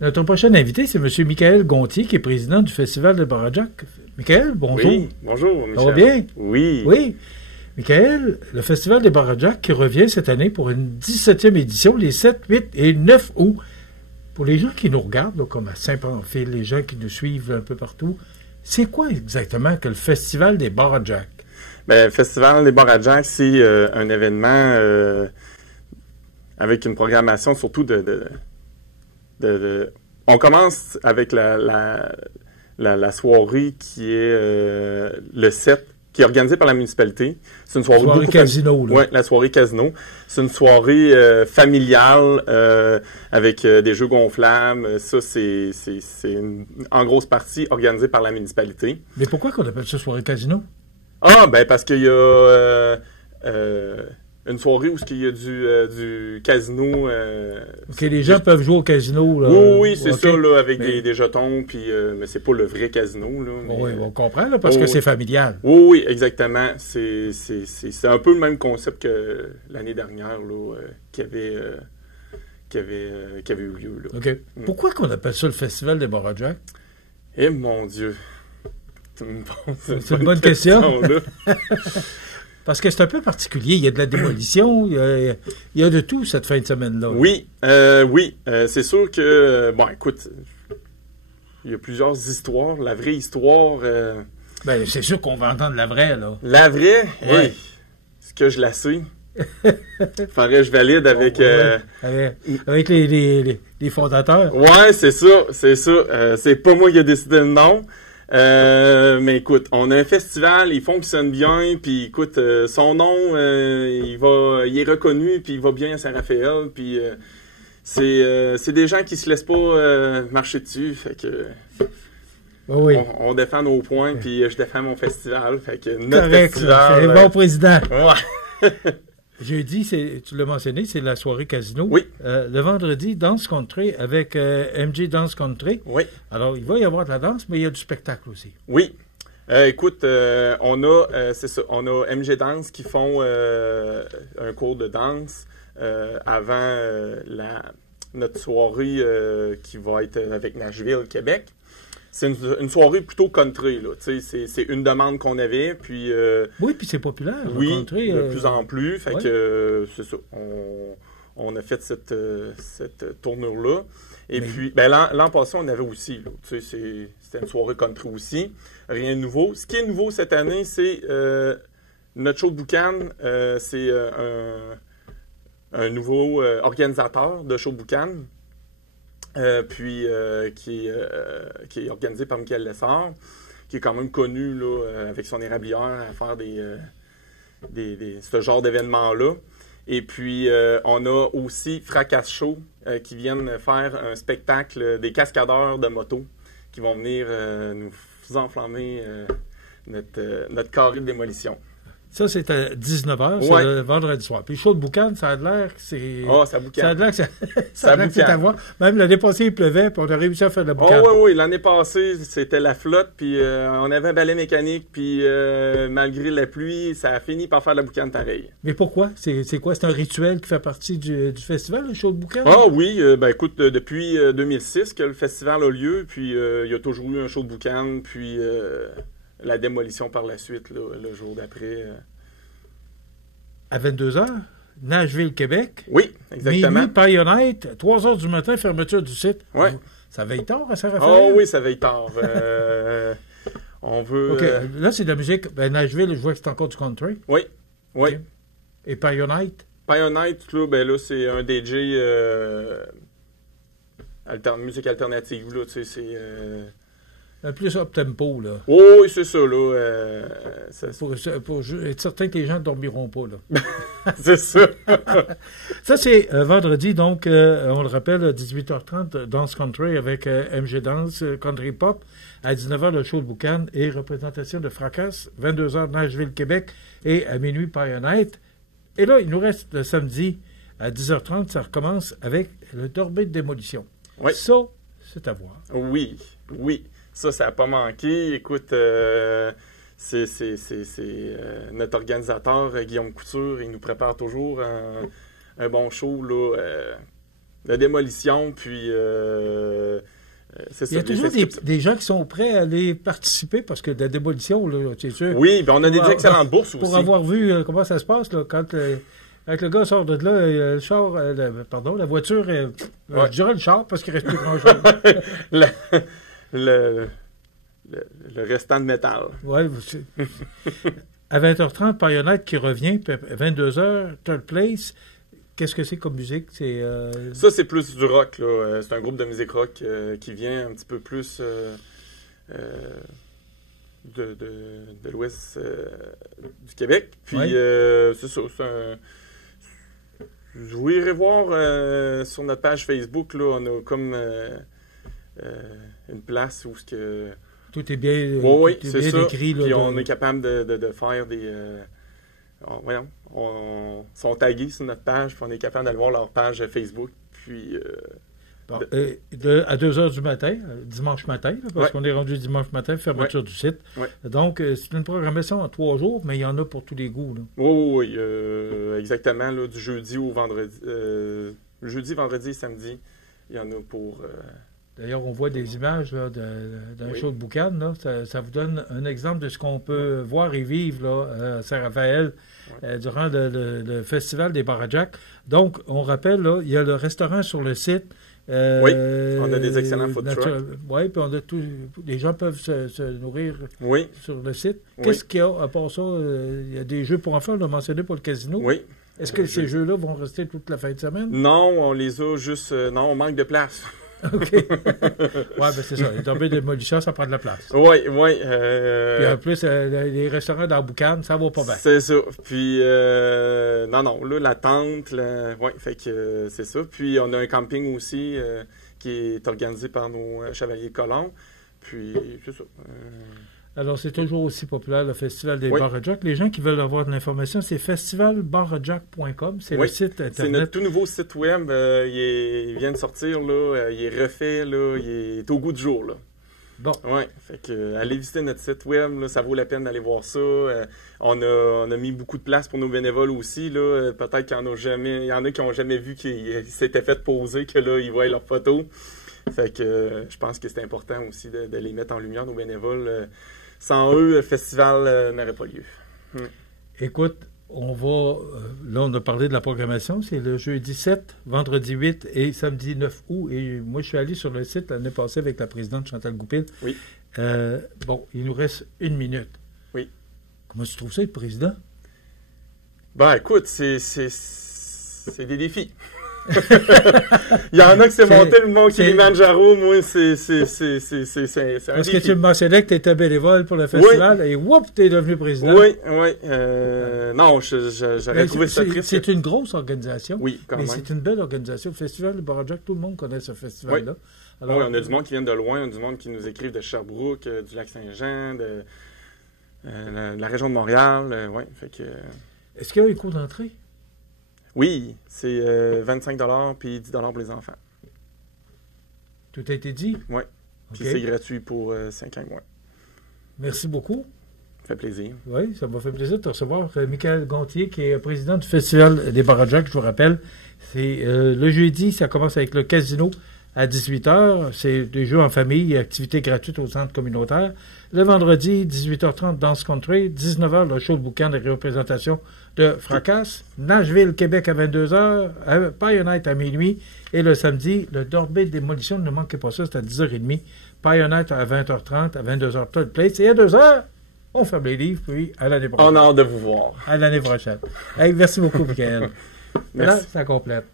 Notre prochain invité, c'est M. Michael Gontier, qui est président du Festival de Bar-à-Jack. Michael, bonjour. Oui, bonjour, Michel. Ça va bien? Oui. Oui. Michael, le Festival des Bar-à-Jack qui revient cette année pour une 17e édition, les 7, 8 et 9 août. Pour les gens qui nous regardent, là, comme à Saint-Pamphile, les gens qui nous suivent un peu partout, c'est quoi exactement que le Festival des Bar-à-Jack? Ben, le Festival des Bar-à-Jack, c'est un événement avec une programmation surtout On commence avec la soirée qui est le 7, qui est organisée par la municipalité. C'est une soirée casino. Oui, la soirée casino. C'est une soirée familiale avec des jeux gonflables. Ça, c'est en grosse partie organisé par la municipalité. Mais pourquoi qu'on appelle ça soirée casino? Ah, ben parce qu'il y a une soirée où il y a du casino. OK, les gens peuvent jouer au casino. Là. Oui, c'est ça, là, avec des jetons, puis mais c'est pas le vrai casino. Là, mais, oui, on comprend, là, parce que c'est familial. Oui, exactement. C'est un peu le même concept que l'année dernière, là, qui avait eu lieu. Là. OK. Pourquoi qu'on appelle ça le Festival des Bar-à-Jack? Eh, mon Dieu! C'est une bonne question. Parce que c'est un peu particulier. Il y a de la démolition, il y a de tout cette fin de semaine-là. Oui, c'est sûr que, bon, écoute, il y a plusieurs histoires. La vraie histoire... Ben, c'est sûr qu'on va entendre la vraie, là. La vraie? Ouais. Hey, est-ce que je la sais? Faudrait que je valide avec... Avec les fondateurs. Ouais, c'est ça. C'est pas moi qui ai décidé le nom. Mais écoute, on a un festival, il fonctionne bien, puis écoute, son nom, il est reconnu, puis il va bien à Saint-Raphaël, puis c'est des gens qui se laissent pas marcher dessus, fait que oui. on défend nos points, puis je défends mon festival, fait que notre correct, festival... C'est un bon président. Ouais. Jeudi, tu l'as mentionné, c'est la soirée casino. Oui. Le vendredi, Dance Country avec MJ Dance Country. Oui. Alors, il va y avoir de la danse, mais il y a du spectacle aussi. Oui. Écoute, on a MG Dance qui font un cours de danse avant notre soirée qui va être avec Nashville, Québec. C'est une soirée plutôt country, là. C'est une demande qu'on avait, puis... oui, puis c'est populaire, le oui, country. de plus en plus. Fait ouais. que, c'est ça. On a fait cette tournure-là. Et puis, ben, l'an passé, on avait aussi, là. C'était une soirée country aussi. Rien de nouveau. Ce qui est nouveau cette année, c'est notre show de boucan. C'est un nouveau organisateur de show de boucan. Qui est organisé par Michael Lessard, qui est quand même connu là, avec son érablière à faire ce genre d'événements-là. Et puis, on a aussi Fracas Show qui viennent faire un spectacle des cascadeurs de moto qui vont venir nous enflammer notre carré de démolition. Ça, c'est à 19h, c'est ouais. le vendredi soir. Puis le show de boucan, ça a l'air que c'est... Ah, ça boucane. Ça a l'air que c'est à voir. Même l'année passée, il pleuvait, puis on a réussi à faire de la boucane. Oh, oui. L'année passée, c'était la flotte, puis on avait un balai mécanique, puis malgré la pluie, ça a fini par faire de la boucane pareil. Mais pourquoi? C'est quoi? C'est un rituel qui fait partie du festival, le show de boucan? Ah oui, ben écoute, depuis 2006 que le festival a lieu, puis il y a toujours eu un show de boucan, puis... la démolition par la suite, là, le jour d'après. À 22h, Nashville, Québec. Oui, exactement. Minuit, Payonnette, 3h du matin, fermeture du site. Oui. Ça veille tard à Saint-Raphaël? Oh oui, ça veille tard. On veut... OK, là, c'est de la musique. Ben, Nashville, je vois que c'est encore du country. Oui, oui. Okay. Et Payonnette? Payonnette, là, c'est un DJ musique alternative, là, tu sais, c'est... Plus up-tempo, là. Oh, oui, c'est ça, là. Pour être certain que les gens ne dormiront pas, là. C'est ça. Ça, c'est vendredi, donc, on le rappelle, à 18h30, Dance Country avec MG Dance, Country Pop. À 19h, le show de boucan et représentation de Fracas. 22h, Nashville, Québec. Et à minuit, Payonnette. Et là, il nous reste le samedi, à 10h30, ça recommence avec le Torbé de démolition. Oui. Ça, c'est à voir. Oui, oui. Ça n'a pas manqué. Écoute, c'est notre organisateur, Guillaume Couture, il nous prépare toujours un bon show. Là, de démolition, puis c'est ça. Il y a toujours des gens qui sont prêts à aller participer parce que de la démolition, là, c'est sûr. Oui, puis on a des excellentes bourses aussi. Pour avoir vu comment ça se passe, là, quand le gars sort de là, le char, la voiture, je dirais le char parce qu'il ne reste plus grand-chose. le restant de métal. Oui, à 20h30, Payonnette qui revient, puis à 22h, Third Place. Qu'est-ce que c'est comme musique? Ça, c'est plus du rock, là. C'est un groupe de musique rock qui vient un petit peu plus de l'ouest du Québec. Puis, c'est ça. Vous irez voir sur notre page Facebook, là, on a comme une place où tout est bien, c'est ça. Écrit. Là, puis on est capable de faire des... on sont tagués sur notre page, puis on est capable d'aller voir leur page Facebook. Puis... à 2h du matin, dimanche matin, là, parce qu'on est rendu dimanche matin, fermeture du site. Ouais. Donc, c'est une programmation en 3 jours, mais il y en a pour tous les goûts. Là. Oui, exactement. Là, du jeudi au vendredi. Jeudi, vendredi et samedi, il y en a pour... D'ailleurs, on voit des images là, d'un show de boucan. Là. Ça vous donne un exemple de ce qu'on peut voir et vivre là, à Saint-Raphaël durant le festival des Barajacs. Donc, on rappelle, là, il y a le restaurant sur le site. On a des excellents food trucks. Oui, puis on a les gens peuvent se nourrir sur le site. Oui. Qu'est-ce qu'il y a à part ça? Il y a des jeux pour enfants, on l'a mentionné pour le casino. Oui. Est-ce que ces jeux-là vont rester toute la fin de semaine? Non, on les a juste... non, on manque de place. OK. C'est ça. Les tombées de démolition, ça prend de la place. Oui. Puis en plus, les restaurants dans Boucan, ça va pas bien. C'est ça. Puis, non, là, la tente, fait que c'est ça. Puis, on a un camping aussi qui est organisé par nos chevaliers colons. Puis, c'est ça. Alors, c'est toujours aussi populaire, le Festival des Barajacs. Les gens qui veulent avoir de l'information, c'est festivalbarajac.com. C'est le site Internet. C'est notre tout nouveau site web. Il vient de sortir, là. Il est refait, là. Il est au goût du jour, là. Bon. Oui, fait que allez visiter notre site web, là, ça vaut la peine d'aller voir ça. On a mis beaucoup de place pour nos bénévoles aussi, là. Peut-être qu'il y en a qui n'ont jamais vu qu'ils s'étaient fait poser, que là, ils voient leurs photos. Fait que je pense que c'est important aussi de les mettre en lumière, nos bénévoles. Sans eux, le festival n'aurait pas lieu. Écoute, on va... là, on a parlé de la programmation. C'est le jeudi 7, vendredi 8 et samedi 9 août. Et moi, je suis allé sur le site l'année passée avec la présidente Chantal Goupil. Oui. Il nous reste 1 minute. Oui. Comment tu trouves ça, être président? Ben, écoute, c'est des défis. Il y en a qui s'est monté le mont Kilimanjaro. Moi, c'est un défi. Parce que tu me mentionnais que tu étais bénévole pour le festival et tu es devenu président. Oui. Non, j'aurais trouvé ça triste. C'est une grosse organisation. Oui, quand même. Mais c'est une belle organisation. Le Festival de Barajac, tout le monde connaît ce festival-là. Oui. Alors, on a du monde qui vient de loin, on a du monde qui nous écrivent de Sherbrooke, du Lac-Saint-Jean, de la région de Montréal. Fait que... Est-ce qu'il y a un coût d'entrée? Oui, c'est 25 $ puis 10 $ pour les enfants. Tout a été dit? Oui. Puis c'est gratuit pour 5 ans et moins. Merci beaucoup. Ça fait plaisir. Oui, ça m'a fait plaisir de te recevoir. Michael Gontier, qui est président du Festival des Barajacs, je vous rappelle. C'est le jeudi, ça commence avec le casino à 18h. C'est des jeux en famille, activités gratuites au centre communautaire. Le vendredi, 18h30, Danse Country. 19h, le show de boucan de représentation de Fracas. Nashville, Québec à 22h. Payonnette à minuit. Et le samedi, le Dorbé de démolition, ne manquez pas ça, c'est à 10h30. Payonnette à 20h30, à 22h, Third Place. Et à 2h, on ferme les livres, puis à l'année prochaine. On a hâte de vous voir. À l'année prochaine. Hey, merci beaucoup, Michael. Merci. Là, ça complète.